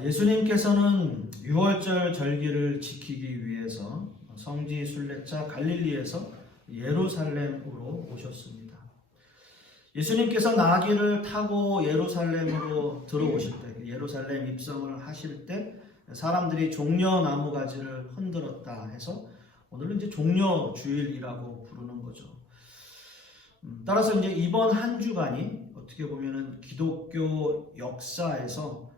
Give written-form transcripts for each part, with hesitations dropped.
예수님께서는 유월절 절기를 지키기 위해서 성지 순례자 갈릴리에서 예루살렘으로 오셨습니다. 예수님께서 나귀를 타고 예루살렘으로 들어오실 때, 예루살렘 입성을 하실 때 사람들이 종려나무 가지를 흔들었다 해서 오늘은 이제 종려주일이라고 부르는 거죠. 따라서 이제 이번 한 주간이 어떻게 보면은 기독교 역사에서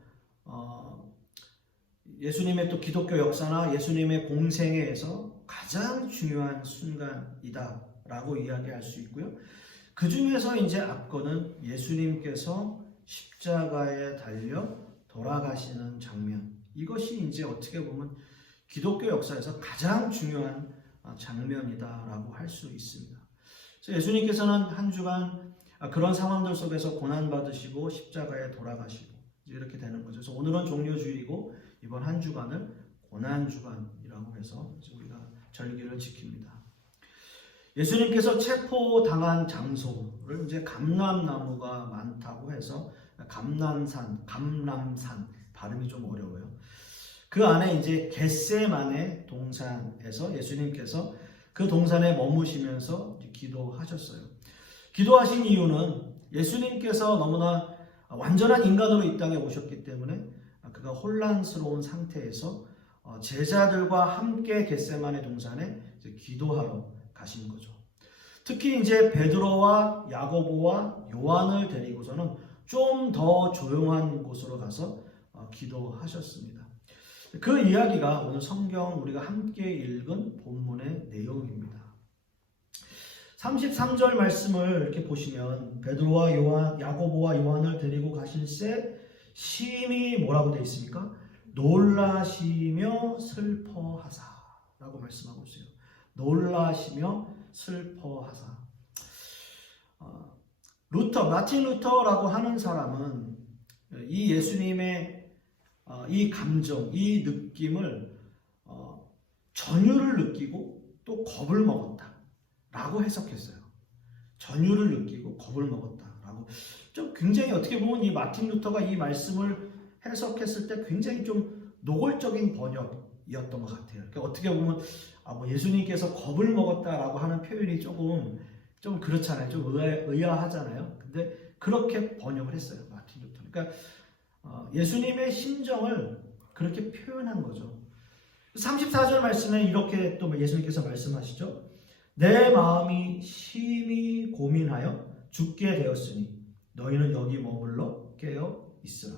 예수님의 또 기독교 역사나 예수님의 공생애에서 가장 중요한 순간이다라고 이야기할 수 있고요. 그 중에서 이제 앞거는 예수님께서 십자가에 달려 돌아가시는 장면. 이것이 이제 어떻게 보면 기독교 역사에서 가장 중요한 장면이다라고 할 수 있습니다. 그래서 예수님께서는 한 주간 그런 상황들 속에서 고난받으시고 십자가에 돌아가시고 이렇게 되는 거죠. 그래서 오늘은 종려주일이고 이번 한 주간을 고난주간이라고 해서 우리가 절기를 지킵니다. 예수님께서 체포당한 장소를 이제 감람나무가 많다고 해서 감람산 발음이 좀 어려워요. 그 안에 이제 겟세마네 동산에서 예수님께서 그 동산에 머무시면서 기도하셨어요. 기도하신 이유는 예수님께서 너무나 완전한 인간으로 이 땅에 오셨기 때문에 그가 혼란스러운 상태에서 제자들과 함께 겟세마네 동산에 기도하러 가신 거죠. 특히 이제 베드로와 야고보와 요한을 데리고서는 좀 더 조용한 곳으로 가서 기도하셨습니다. 그 이야기가 오늘 성경 우리가 함께 읽은 본문의 내용입니다. 33절 말씀을 이렇게 보시면 베드로와 요한, 야고보와 요한을 데리고 가실새 심히 뭐라고 되어 있습니까? 놀라시며 슬퍼하사 라고 말씀하고 있어요. 놀라시며 슬퍼하사. 마틴 루터라고 하는 사람은 이 예수님의 이 감정, 이 느낌을 전율을 느끼고 또 겁을 먹었다 라고 해석했어요. 전율을 느끼고 겁을 먹었다 라고. 좀 굉장히 어떻게 보면 이 마틴 루터가 이 말씀을 해석했을 때 굉장히 좀 노골적인 번역이었던 것 같아요. 그러니까 어떻게 보면 예수님께서 겁을 먹었다라고 하는 표현이 좀 그렇잖아요. 좀 의아하잖아요. 근데 그렇게 번역을 했어요. 마틴 루터. 그러니까 예수님의 심정을 그렇게 표현한 거죠. 34절 말씀에 이렇게 또 예수님께서 말씀하시죠. 내 마음이 심히 고민하여 죽게 되었으니 너희는 여기 머물러 깨어 있으라.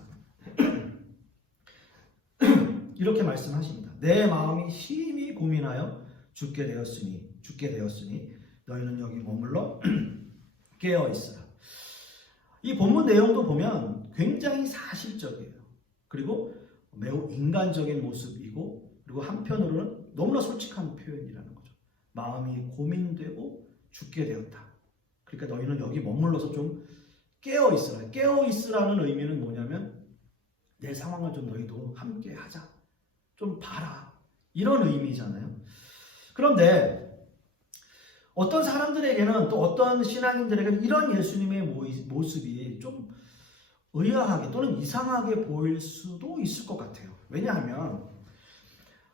이렇게 말씀하십니다. 내 마음이 심히 고민하여 죽게 되었으니 너희는 여기 머물러 깨어 있으라. 이 본문 내용도 보면 굉장히 사실적이에요. 그리고 매우 인간적인 모습이고 그리고 한편으로는 너무나 솔직한 표현이라는 거죠. 마음이 고민되고 죽게 되었다. 그러니까 너희는 여기 머물러서 좀 깨어 있으라. 깨어 있으라는 의미는 뭐냐면 내 상황을 좀 너희도 함께 하자. 좀 봐라. 이런 의미잖아요. 그런데 어떤 사람들에게는 또 어떤 신앙인들에게는 이런 예수님의 모습이 좀 의아하게 또는 이상하게 보일 수도 있을 것 같아요. 왜냐하면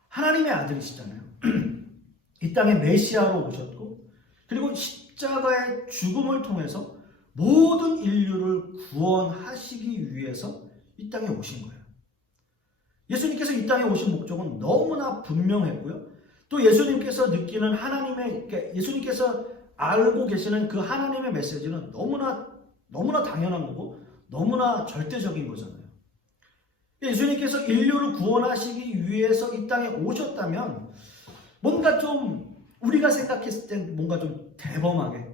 하나님의 아들이시잖아요. 이 땅에 메시아로 오셨고 그리고 십자가의 죽음을 통해서 모든 인류를 구원하시기 위해서 이 땅에 오신 거예요. 예수님께서 이 땅에 오신 목적은 너무나 분명했고요. 또 예수님께서 느끼는 예수님께서 알고 계시는 그 하나님의 메시지는 너무나 당연한 거고 너무나 절대적인 거잖아요. 예수님께서 인류를 구원하시기 위해서 이 땅에 오셨다면 뭔가 좀 우리가 생각했을 땐 뭔가 좀 대범하게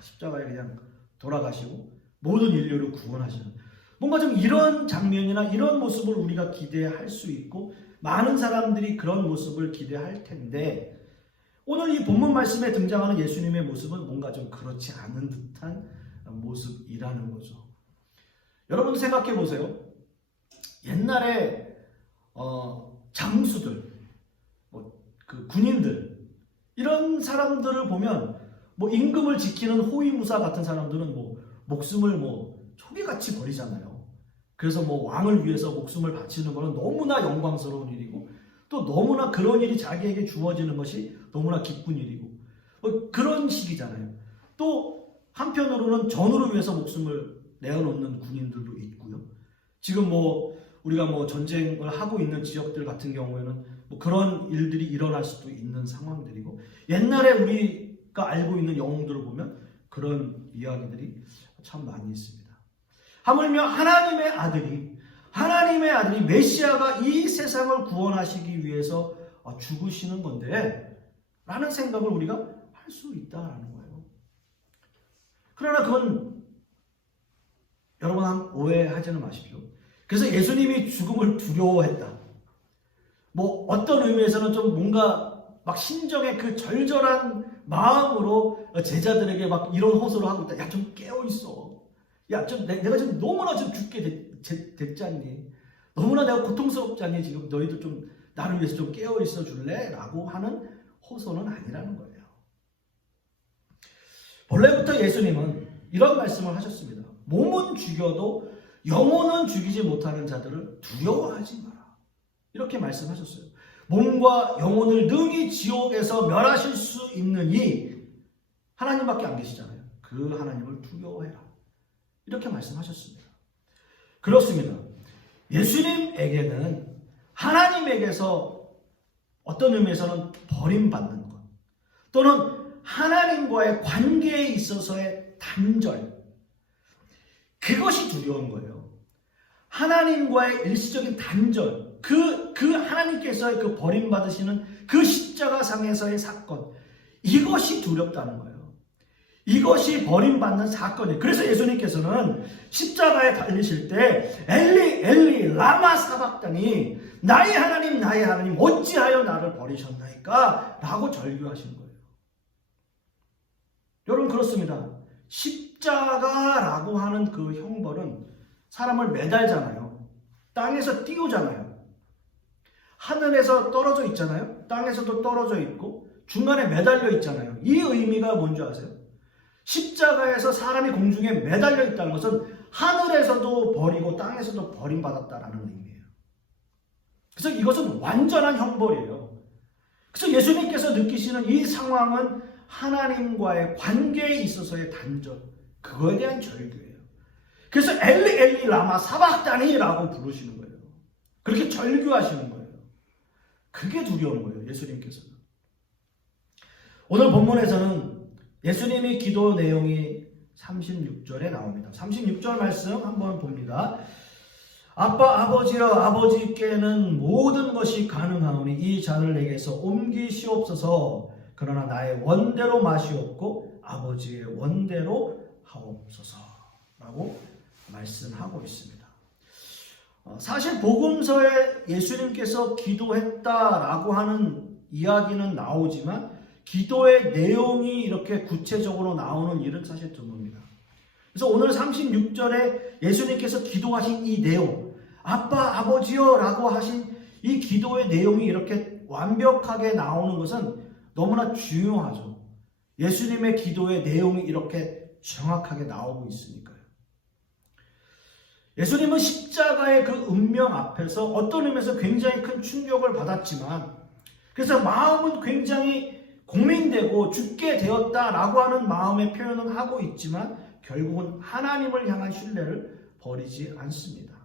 십자가에 그냥 돌아가시고 모든 인류를 구원하시는 뭔가 좀 이런 장면이나 이런 모습을 우리가 기대할 수 있고 많은 사람들이 그런 모습을 기대할 텐데 오늘 이 본문 말씀에 등장하는 예수님의 모습은 뭔가 좀 그렇지 않은 듯한 모습이라는 거죠. 여러분도 생각해 보세요. 옛날에 장수들, 그 군인들 이런 사람들을 보면 임금을 지키는 호위무사 같은 사람들은 목숨을 초계같이 버리잖아요. 그래서 뭐 왕을 위해서 목숨을 바치는 것은 너무나 영광스러운 일이고 또 너무나 그런 일이 자기에게 주어지는 것이 너무나 기쁜 일이고 뭐 그런 식이잖아요. 또 한편으로는 전우를 위해서 목숨을 내어놓는 군인들도 있고요. 지금 뭐 우리가 뭐 전쟁을 하고 있는 지역들 같은 경우에는 뭐 그런 일들이 일어날 수도 있는 상황들이고 옛날에 우리가 알고 있는 영웅들을 보면 그런 이야기들이 참 많이 있습니다. 하물며 하나님의 아들이 메시아가 이 세상을 구원하시기 위해서 죽으시는 건데 라는 생각을 우리가 할 수 있다라는 거예요. 그러나 그건 여러분 오해하지는 마십시오. 그래서 예수님이 죽음을 두려워했다. 뭐 어떤 의미에서는 좀 뭔가 막 심정의 그 절절한 마음으로 제자들에게 막 이런 호소를 하고 있다. 야, 좀 깨어 있어. 야, 좀 내가 지금 너무나 좀 죽게 됐지 않니? 너무나 내가 고통스럽지 않니? 지금 너희도 좀 나를 위해서 좀 깨어 있어 줄래? 라고 하는 호소는 아니라는 거예요. 본래부터 예수님은 이런 말씀을 하셨습니다. 몸은 죽여도 영혼은 죽이지 못하는 자들을 두려워하지 마라. 이렇게 말씀하셨어요. 몸과 영혼을 능히 지옥에서 멸하실 수 있는 이 하나님밖에 안 계시잖아요. 그 하나님을 두려워해라. 이렇게 말씀하셨습니다. 그렇습니다. 예수님에게는 하나님에게서 어떤 의미에서는 버림받는 것 또는 하나님과의 관계에 있어서의 단절 그것이 두려운 거예요. 하나님과의 일시적인 단절 그 하나님께서의 그 버림받으시는 그 십자가상에서의 사건 이것이 두렵다는 거예요. 이것이 버림받는 사건이에요. 그래서 예수님께서는 십자가에 달리실 때 엘리 엘리 라마 사박다니 나의 하나님 어찌하여 나를 버리셨나이까 라고 절규하신 거예요. 여러분 그렇습니다. 십자가라고 하는 그 형벌은 사람을 매달잖아요. 땅에서 띄우잖아요. 하늘에서 떨어져 있잖아요. 땅에서도 떨어져 있고 중간에 매달려 있잖아요. 이 의미가 뭔지 아세요? 십자가에서 사람이 공중에 매달려 있다는 것은 하늘에서도 버리고 땅에서도 버림받았다라는 의미예요. 그래서 이것은 완전한 형벌이에요. 그래서 예수님께서 느끼시는 이 상황은 하나님과의 관계에 있어서의 단절, 그거에 대한 절규예요. 그래서 엘리 엘리 라마 사박다니라고 부르시는 거예요. 그렇게 절규하시는 거예요. 그게 두려운 거예요. 예수님께서는. 오늘 본문에서는 예수님이 기도 내용이 36절에 나옵니다. 36절 말씀 한번 봅니다. 아버지여 아버지께는 모든 것이 가능하오니 이 잔을 내게서 옮기시옵소서. 그러나 나의 원대로 마시옵고 아버지의 원대로 하옵소서 라고 말씀하고 있습니다. 사실 복음서에 예수님께서 기도했다라고 하는 이야기는 나오지만 기도의 내용이 이렇게 구체적으로 나오는 일은 사실 드뭅니다. 그래서 오늘 36절에 예수님께서 기도하신 이 내용 아버지여 라고 하신 이 기도의 내용이 이렇게 완벽하게 나오는 것은 너무나 중요하죠. 예수님의 기도의 내용이 이렇게 정확하게 나오고 있으니까요. 예수님은 십자가의 그 운명 앞에서 어떤 의미에서 굉장히 큰 충격을 받았지만 그래서 마음은 굉장히 고민되고 죽게 되었다라고 하는 마음의 표현은 하고 있지만 결국은 하나님을 향한 신뢰를 버리지 않습니다.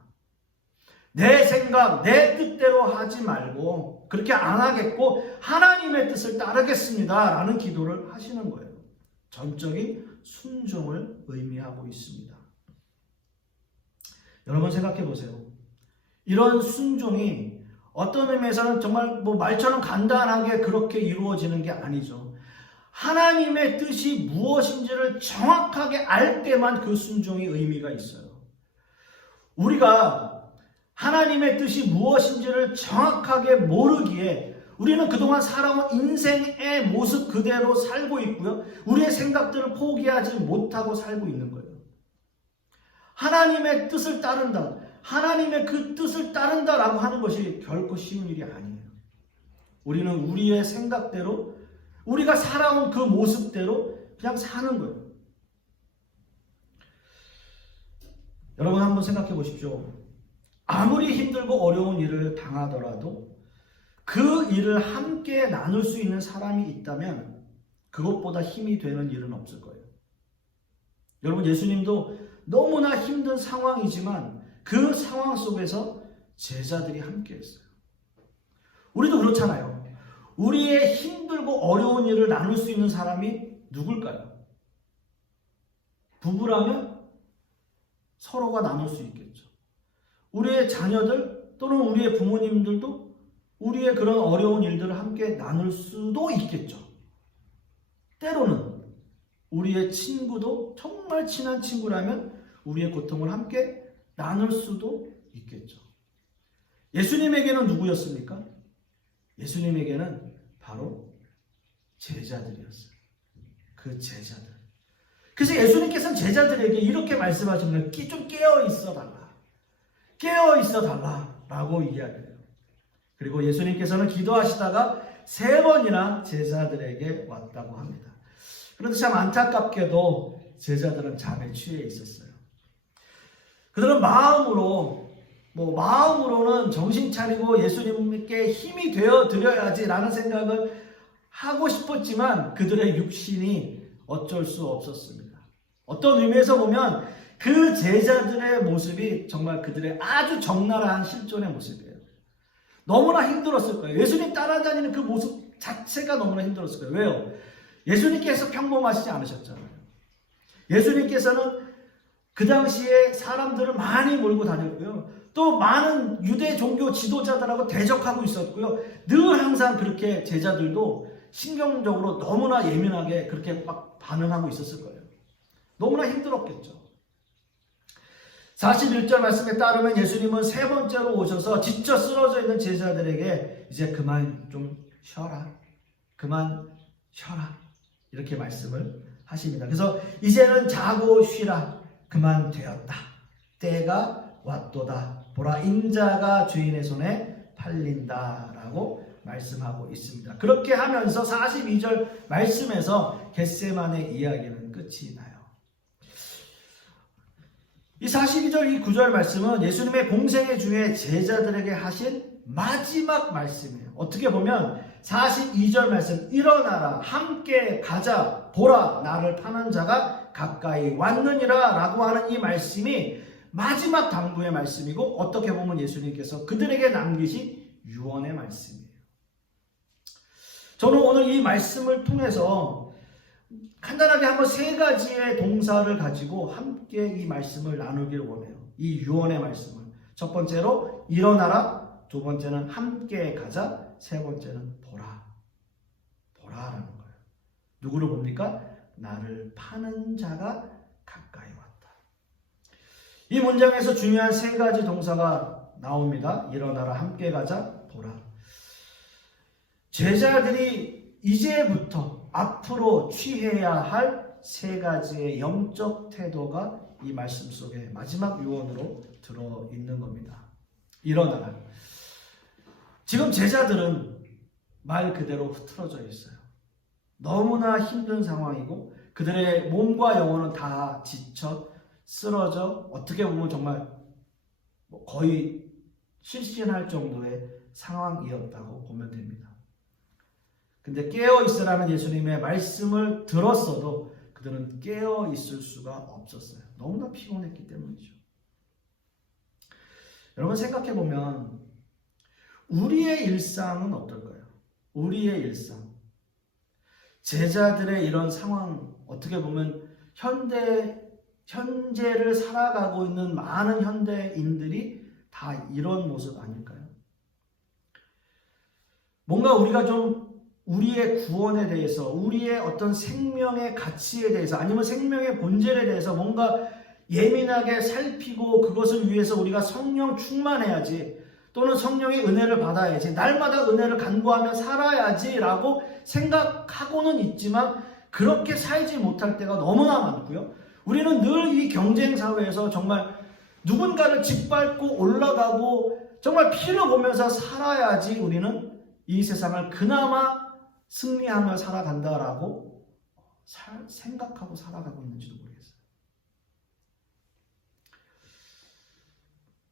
내 생각, 내 뜻대로 하지 말고 그렇게 안 하겠고 하나님의 뜻을 따르겠습니다 라는 기도를 하시는 거예요. 전적인 순종을 의미하고 있습니다. 여러분 생각해 보세요. 이런 순종이 어떤 의미에서는 정말 뭐 말처럼 간단하게 그렇게 이루어지는 게 아니죠. 하나님의 뜻이 무엇인지를 정확하게 알 때만 그 순종의 의미가 있어요. 우리가 하나님의 뜻이 무엇인지를 정확하게 모르기에 우리는 그동안 살아온 인생의 모습 그대로 살고 있고요. 우리의 생각들을 포기하지 못하고 살고 있는 거예요. 하나님의 뜻을 따른다. 하나님의 그 뜻을 따른다라고 하는 것이 결코 쉬운 일이 아니에요. 우리는 우리의 생각대로 우리가 살아온 그 모습대로 그냥 사는 거예요. 여러분 한번 생각해 보십시오. 아무리 힘들고 어려운 일을 당하더라도 그 일을 함께 나눌 수 있는 사람이 있다면 그것보다 힘이 되는 일은 없을 거예요. 여러분, 예수님도 너무나 힘든 상황이지만 그 상황 속에서 제자들이 함께 했어요. 우리도 그렇잖아요. 우리의 힘들고 어려운 일을 나눌 수 있는 사람이 누굴까요? 부부라면 서로가 나눌 수 있겠죠. 우리의 자녀들 또는 우리의 부모님들도 우리의 그런 어려운 일들을 함께 나눌 수도 있겠죠. 때로는 우리의 친구도 정말 친한 친구라면 우리의 고통을 함께 나눌 수도 있겠죠. 예수님에게는 누구였습니까? 예수님에게는 바로 제자들이었어요. 그 제자들. 그래서 예수님께서는 제자들에게 이렇게 말씀하십니다. 좀 깨어 있어 달라. 깨어 있어 달라라고 이야기해요. 그리고 예수님께서는 기도하시다가 3번이나 제자들에게 왔다고 합니다. 그런데 참 안타깝게도 제자들은 잠에 취해 있었어요. 그들은 마음으로는 정신 차리고 예수님께 힘이 되어 드려야지라는 생각을 하고 싶었지만 그들의 육신이 어쩔 수 없었습니다. 어떤 의미에서 보면 그 제자들의 모습이 정말 그들의 아주 적나라한 실존의 모습이에요. 너무나 힘들었을 거예요. 예수님 따라다니는 그 모습 자체가 너무나 힘들었을 거예요. 왜요? 예수님께서 평범하시지 않으셨잖아요. 예수님께서는 그 당시에 사람들을 많이 몰고 다녔고요. 또 많은 유대 종교 지도자들하고 대적하고 있었고요. 늘 항상 그렇게 제자들도 신경적으로 너무나 예민하게 그렇게 막 반응하고 있었을 거예요. 너무나 힘들었겠죠. 41절 말씀에 따르면 예수님은 3번째로 오셔서 지쳐 쓰러져 있는 제자들에게 이제 그만 좀 쉬어라. 그만 쉬어라. 이렇게 말씀을 하십니다. 그래서 이제는 자고 쉬라. 그만 되었다. 때가 왔도다. 보라, 인자가 주인의 손에 팔린다라고 말씀하고 있습니다. 그렇게 하면서 42절 말씀에서 겟세마네 이야기는 끝이 나요. 이 42절 이 9절 말씀은 예수님의 공생애 중에 제자들에게 하신 마지막 말씀이에요. 어떻게 보면 42절 말씀, 일어나라, 함께 가자, 보라, 나를 파는 자가 가까이 왔느니라 라고 하는 이 말씀이 마지막 당부의 말씀이고, 어떻게 보면 예수님께서 그들에게 남기신 유언의 말씀이에요. 저는 오늘 이 말씀을 통해서 간단하게 한번 3가지의 동사를 가지고 함께 이 말씀을 나누길 원해요. 이 유언의 말씀을. 첫 번째로 일어나라, 2번째는 함께 가자, 3번째는 보라. 보라라는 거예요. 누구를 봅니까? 나를 파는 자가 가까이 왔다. 이 문장에서 중요한 3가지 동사가 나옵니다. 일어나라, 함께 가자, 보라. 제자들이 이제부터 앞으로 취해야 할 3가지의 영적 태도가 이 말씀 속에 마지막 유언으로 들어있는 겁니다. 일어나라. 지금 제자들은 말 그대로 흐트러져 있어요. 너무나 힘든 상황이고 그들의 몸과 영혼은 다 지쳐 쓰러져 어떻게 보면 정말 거의 실신할 정도의 상황이었다고 보면 됩니다. 근데 깨어 있으라는 예수님의 말씀을 들었어도 그들은 깨어 있을 수가 없었어요. 너무나 피곤했기 때문이죠. 여러분 생각해 보면 우리의 일상은 어떨까요? 우리의 일상. 제자들의 이런 상황, 어떻게 보면 현재를 살아가고 있는 많은 현대인들이 다 이런 모습 아닐까요? 뭔가 우리가 좀 우리의 구원에 대해서, 우리의 어떤 생명의 가치에 대해서, 아니면 생명의 본질에 대해서 뭔가 예민하게 살피고 그것을 위해서 우리가 성령 충만해야지, 또는 성령의 은혜를 받아야지, 날마다 은혜를 간구하며 살아야지라고 생각하고는 있지만 그렇게 살지 못할 때가 너무나 많고요. 우리는 늘 이 경쟁 사회에서 정말 누군가를 짓밟고 올라가고 정말 피를 보면서 살아야지 우리는 이 세상을 그나마 승리하며 살아간다라고 생각하고 살아가고 있는지도 모르겠어요.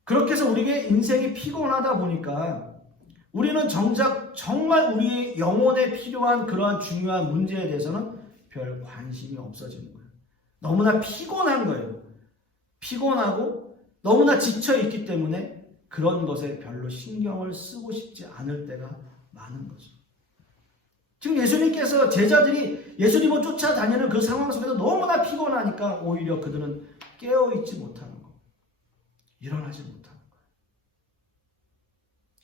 그렇게 해서 우리에게 인생이 피곤하다 보니까 우리는 정작 정말 우리의 영혼에 필요한 그러한 중요한 문제에 대해서는 별 관심이 없어지는 거예요. 너무나 피곤한 거예요. 피곤하고 너무나 지쳐있기 때문에 그런 것에 별로 신경을 쓰고 싶지 않을 때가 많은 거죠. 지금 예수님께서 제자들이 예수님을 쫓아다니는 그 상황 속에서 너무나 피곤하니까 오히려 그들은 깨어있지 못하는 거, 일어나지 못하는 거예요.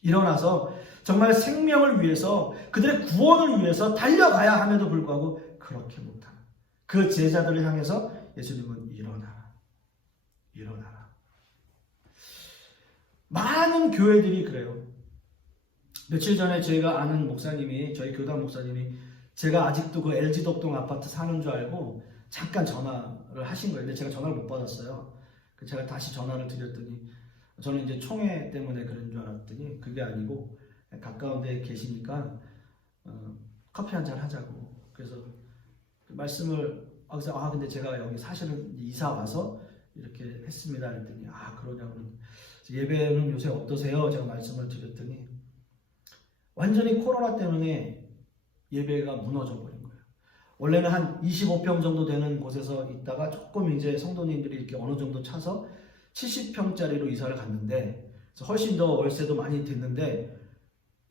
일어나서 정말 생명을 위해서 그들의 구원을 위해서 달려가야 함에도 불구하고 그렇게 못하는 그 제자들을 향해서 예수님은 일어나라, 일어나라. 많은 교회들이 그래요. 며칠 전에 제가 아는 목사님이, 저희 교단 목사님이 제가 아직도 그 LG 독동 아파트 사는 줄 알고 잠깐 전화를 하신 거예요. 근데 제가 전화를 못 받았어요. 제가 다시 전화를 드렸더니 저는 이제 총회 때문에 그런 줄 알았더니 그게 아니고 가까운 데에 계시니까 커피 한잔 하자고. 그래서 그 말씀을 근데 제가 여기 사실은 이사 와서 이렇게 했습니다. 그랬더니 그러냐고. 예배는 요새 어떠세요? 제가 말씀을 드렸더니 완전히 코로나 때문에 예배가 무너져 버린 거예요. 원래는 한 25평 정도 되는 곳에서 있다가 조금 이제 성도님들이 이렇게 어느 정도 차서 70평짜리로 이사를 갔는데 훨씬 더 월세도 많이 됐는데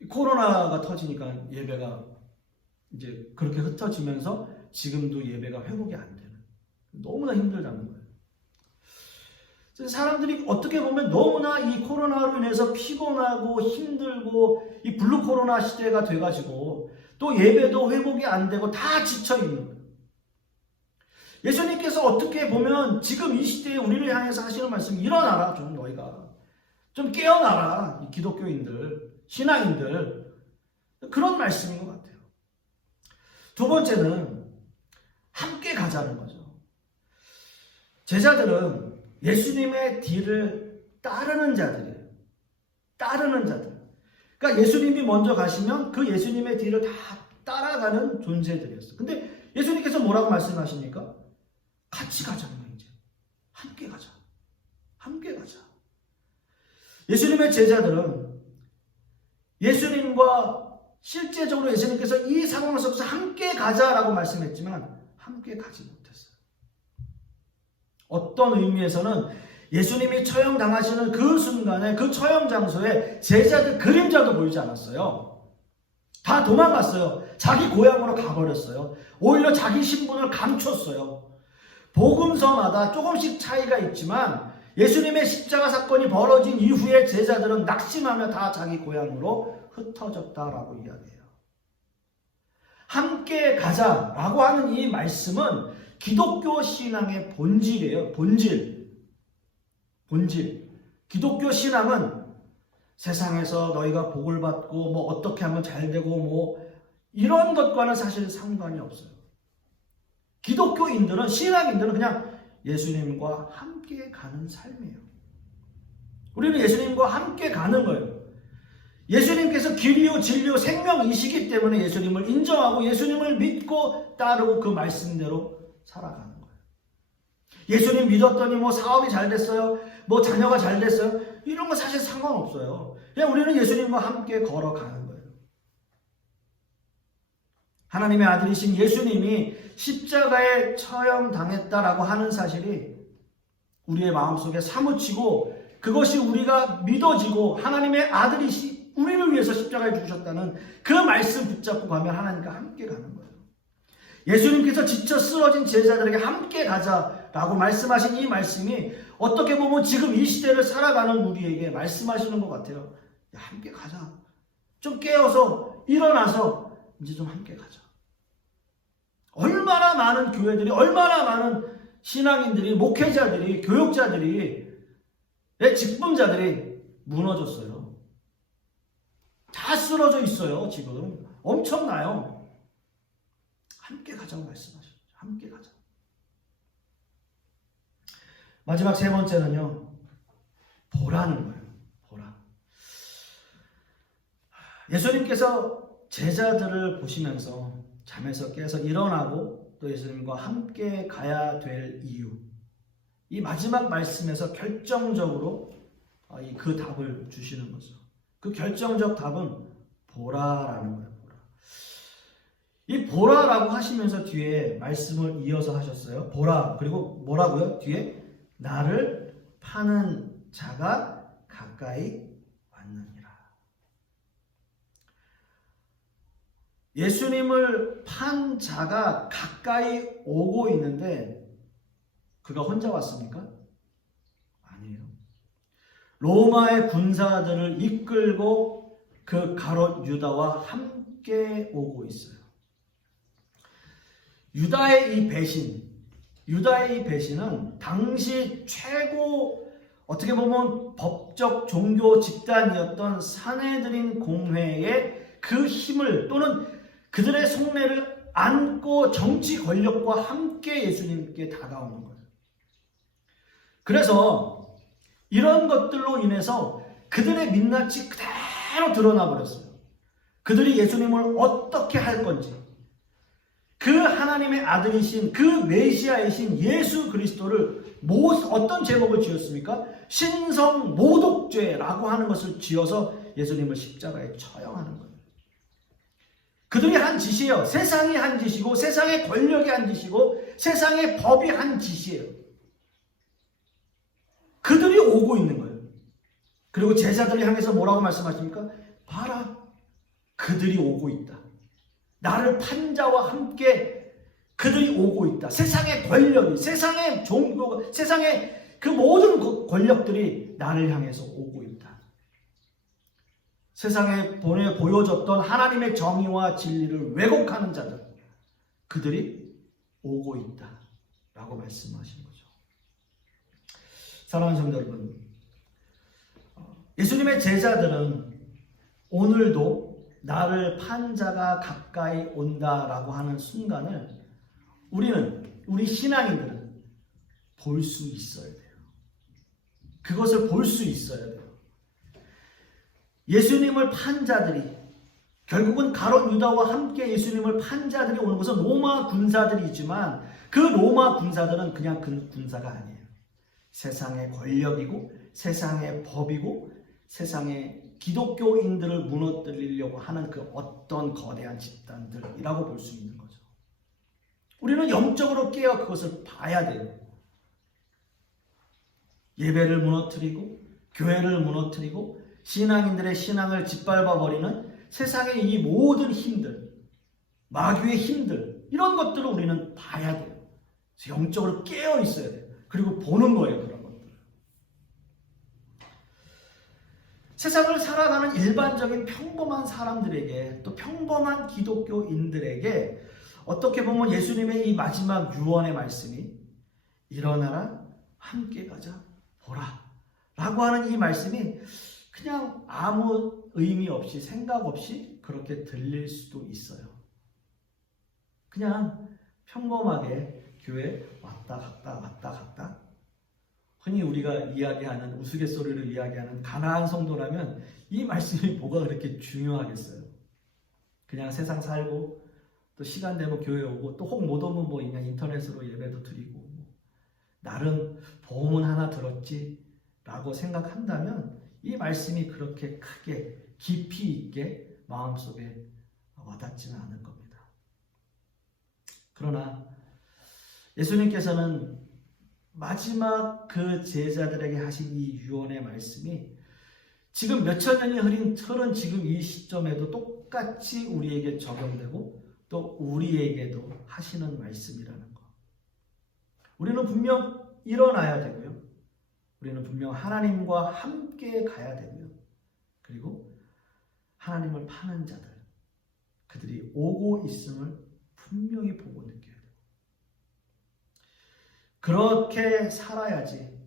코로나가 터지니까 예배가 이제 그렇게 흩어지면서 지금도 예배가 회복이 안 되는, 너무나 힘들다는 거예요. 사람들이 어떻게 보면 너무나 이 코로나로 인해서 피곤하고 힘들고 이 블루 코로나 시대가 돼가지고 또 예배도 회복이 안 되고 다 지쳐있는 거예요. 예수님께서 어떻게 보면 지금 이 시대에 우리를 향해서 하시는 말씀, 일어나라, 좀 너희가 좀 깨어나라, 이 기독교인들, 신앙인들, 그런 말씀인 것 같아요. 두 번째는 함께 가자는 거죠. 제자들은 예수님의 뒤를 따르는 자들이에요. 따르는 자들. 그러니까 예수님이 먼저 가시면 그 예수님의 뒤를 다 따라가는 존재들이었어요. 근데 예수님께서 뭐라고 말씀하십니까? 같이 가자는 거예요. 이제 함께 가자. 함께 가자. 예수님의 제자들은 예수님과 실제적으로 예수님께서 이 상황 속에서 함께 가자라고 말씀했지만 함께 가지 못했어요. 어떤 의미에서는 예수님이 처형당하시는 그 순간에 그 처형 장소에 제자들 그림자도 보이지 않았어요. 다 도망갔어요. 자기 고향으로 가버렸어요. 오히려 자기 신분을 감췄어요. 복음서마다 조금씩 차이가 있지만 예수님의 십자가 사건이 벌어진 이후에 제자들은 낙심하며 다 자기 고향으로 흩어졌다라고 이야기해요. 함께 가자라고 하는 이 말씀은 기독교 신앙의 본질이에요. 본질. 기독교 신앙은 세상에서 너희가 복을 받고 뭐 어떻게 하면 잘 되고 뭐 이런 것과는 사실 상관이 없어요. 기독교인들은, 신앙인들은 그냥 예수님과 함께 가는 삶이에요. 우리는 예수님과 함께 가는 거예요. 예수님께서 길이요 진리요 생명이시기 때문에 예수님을 인정하고 예수님을 믿고 따르고 그 말씀대로 살아가는 거예요. 예수님 믿었더니 뭐 사업이 잘 됐어요, 뭐 자녀가 잘 됐어요, 이런 거 사실 상관없어요. 그냥 우리는 예수님과 함께 걸어가는 거예요. 하나님의 아들이신 예수님이 십자가에 처형당했다라고 하는 사실이 우리의 마음속에 사무치고 그것이 우리가 믿어지고 하나님의 아들이시 우리를 위해서 십자가에 죽으셨다는 그 말씀 붙잡고 가면 하나님과 함께 가는 거예요. 예수님께서 지쳐 쓰러진 제자들에게 함께 가자라고 말씀하신 이 말씀이 어떻게 보면 지금 이 시대를 살아가는 우리에게 말씀하시는 것 같아요. 야, 함께 가자. 좀 깨어서 일어나서 이제 좀 함께 가자. 얼마나 많은 교회들이, 얼마나 많은 신앙인들이, 목회자들이, 교육자들이, 직분자들이 무너졌어요. 다 쓰러져 있어요. 지금 엄청나요. 함께 가자고 말씀하시죠. 함께 가자. 마지막 세 번째는요, 보라는 거예요. 보라. 예수님께서 제자들을 보시면서 잠에서 깨서 일어나고 또 예수님과 함께 가야 될 이유, 이 마지막 말씀에서 결정적으로 그 답을 주시는 거죠. 그 결정적 답은 보라라는 거예요. 보라. 이 보라라고 하시면서 뒤에 말씀을 이어서 하셨어요. 보라. 그리고 뭐라고요? 뒤에 나를 파는 자가 가까이 왔느니라. 예수님을 판 자가 가까이 오고 있는데 그가 혼자 왔습니까? 아니에요. 로마의 군사들을 이끌고 그 가롯 유다와 함께 오고 있어요. 유다의 이 배신은 당시 최고 어떻게 보면 법적 종교 집단이었던 사내들인 공회의 그 힘을 또는 그들의 속내를 안고 정치 권력과 함께 예수님께 다가오는 거예요. 그래서 이런 것들로 인해서 그들의 민낯이 그대로 드러나 버렸어요. 그들이 예수님을 어떻게 할 건지, 그 하나님의 아들이신 그 메시아이신 예수 그리스도를 어떤 제목을 지었습니까? 신성 모독죄라고 하는 것을 지어서 예수님을 십자가에 처형하는 거예요. 그들이 한 짓이에요. 세상이 한 짓이고 세상의 권력이 한 짓이고 세상의 법이 한 짓이에요. 그들이 오고 있는 거예요. 그리고 제자들을 향해서 뭐라고 말씀하십니까? 봐라, 그들이 오고 있다. 나를 판 자와 함께 그들이 오고 있다. 세상의 권력이, 세상의 종교가, 세상의 그 모든 권력들이 나를 향해서 오고 있다. 세상에 보여졌던 하나님의 정의와 진리를 왜곡하는 자들, 그들이 오고 있다 라고 말씀하신 거죠. 사랑하는 성도 여러분, 예수님의 제자들은 오늘도 나를 판 자가 가까이 온다라고 하는 순간을 우리 신앙인들은 볼 수 있어야 돼요. 그것을 볼 수 있어야 돼요. 예수님을 판 자들이, 결국은 가롯 유다와 함께 예수님을 판 자들이 오는 것은 로마 군사들이지만 그 로마 군사들은 그냥 그 군사가 아니에요. 세상의 권력이고 세상의 법이고 세상의 기독교인들을 무너뜨리려고 하는 그 어떤 거대한 집단들이라고 볼 수 있는 거죠. 우리는 영적으로 깨어 그것을 봐야 돼요. 예배를 무너뜨리고 교회를 무너뜨리고 신앙인들의 신앙을 짓밟아버리는 세상의 이 모든 힘들, 마귀의 힘들, 이런 것들을 우리는 봐야 돼요. 영적으로 깨어 있어야 돼요. 그리고 보는 거예요. 그런 것들. 세상을 살아가는 일반적인 평범한 사람들에게, 또 평범한 기독교인들에게 어떻게 보면 예수님의 이 마지막 유언의 말씀이 일어나라, 함께 가자, 보라 라고 하는 이 말씀이 그냥 아무 의미 없이, 생각 없이 그렇게 들릴 수도 있어요. 그냥 평범하게 교회 왔다 갔다 흔히 우리가 이야기하는, 우스갯소리로 이야기하는 가난한 성도라면 이 말씀이 뭐가 그렇게 중요하겠어요. 그냥 세상 살고 또 시간 되면 교회 오고 또 혹 못 오면 뭐 그냥 인터넷으로 예배도 드리고 나름 보험은 하나 들었지 라고 생각한다면 이 말씀이 그렇게 크게 깊이 있게 마음속에 와닿지는 않을 겁니다. 그러나 예수님께서는 마지막 그 제자들에게 하신 이 유언의 말씀이 지금 몇천 년이 흐른 지금 이 시점에도 똑같이 우리에게 적용되고 또 우리에게도 하시는 말씀이라는 것. 우리는 분명 일어나야 되고요. 우리는 분명 하나님과 함께 가야 되고요. 그리고 하나님을 파는 자들, 그들이 오고 있음을 분명히 보고 느껴야 돼요. 그렇게 살아야지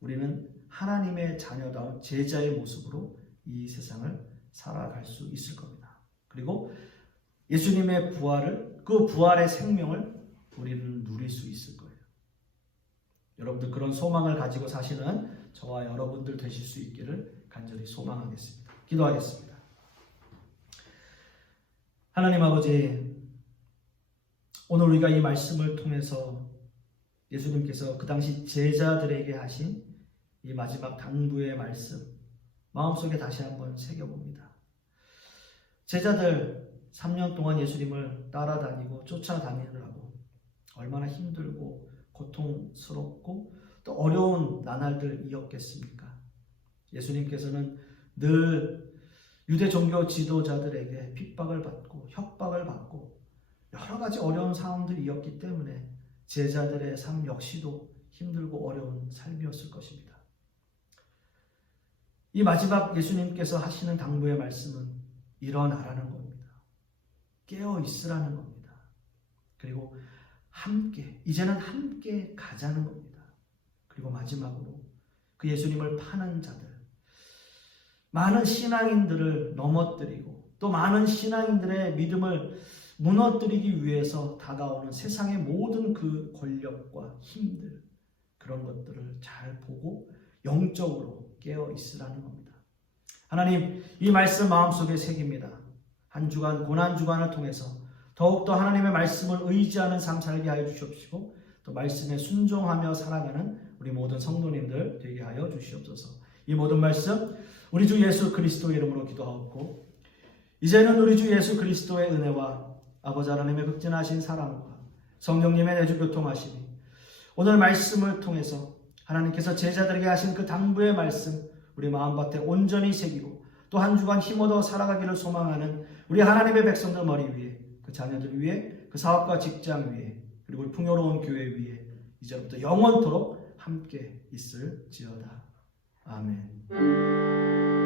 우리는 하나님의 자녀다운 제자의 모습으로 이 세상을 살아갈 수 있을 겁니다. 그리고 예수님의 부활을, 그 부활의 생명을 우리는 누릴 수 있을 거예요. 여러분들 그런 소망을 가지고 사시는 저와 여러분들 되실 수 있기를 간절히 소망하겠습니다. 기도하겠습니다. 하나님 아버지, 오늘 우리가 이 말씀을 통해서 예수님께서 그 당시 제자들에게 하신 이 마지막 당부의 말씀 마음속에 다시 한번 새겨봅니다. 제자들 3년 동안 예수님을 따라다니고 쫓아다니느라고 얼마나 힘들고 고통스럽고 또 어려운 나날들이었겠습니까? 예수님께서는 늘 유대 종교 지도자들에게 핍박을 받고 협박을 받고 여러 가지 어려운 상황들이었기 때문에 제자들의 삶 역시도 힘들고 어려운 삶이었을 것입니다. 이 마지막 예수님께서 하시는 당부의 말씀은 일어나라는 겁니다. 깨어 있으라는 겁니다. 그리고 함께, 이제는 함께 가자는 겁니다. 그리고 마지막으로 그 예수님을 파는 자들, 많은 신앙인들을 넘어뜨리고 또 많은 신앙인들의 믿음을 무너뜨리기 위해서 다가오는 세상의 모든 그 권력과 힘들, 그런 것들을 잘 보고 영적으로 깨어 있으라는 겁니다. 하나님, 이 말씀 마음속에 새깁니다. 한 주간 고난 주간을 통해서 더욱더 하나님의 말씀을 의지하는 삶 살게 하여 주시옵시고 또 말씀에 순종하며 살아가는 우리 모든 성도님들 되게 하여 주시옵소서. 이 모든 말씀 우리 주 예수 그리스도의 이름으로 기도하옵고 이제는 우리 주 예수 그리스도의 은혜와 아버지 하나님의 극진하신 사랑과 성령님의 내주 교통하심이 오늘 말씀을 통해서 하나님께서 제자들에게 하신 그 당부의 말씀 우리 마음밭에 온전히 새기고 또 한 주간 힘 얻어 살아가기를 소망하는 우리 하나님의 백성들 머리 위에 그 자녀들 위에 그 사업과 직장 위에 그리고 우리 풍요로운 교회 위에 이제부터 영원토록 함께 있을지어다. 아멘.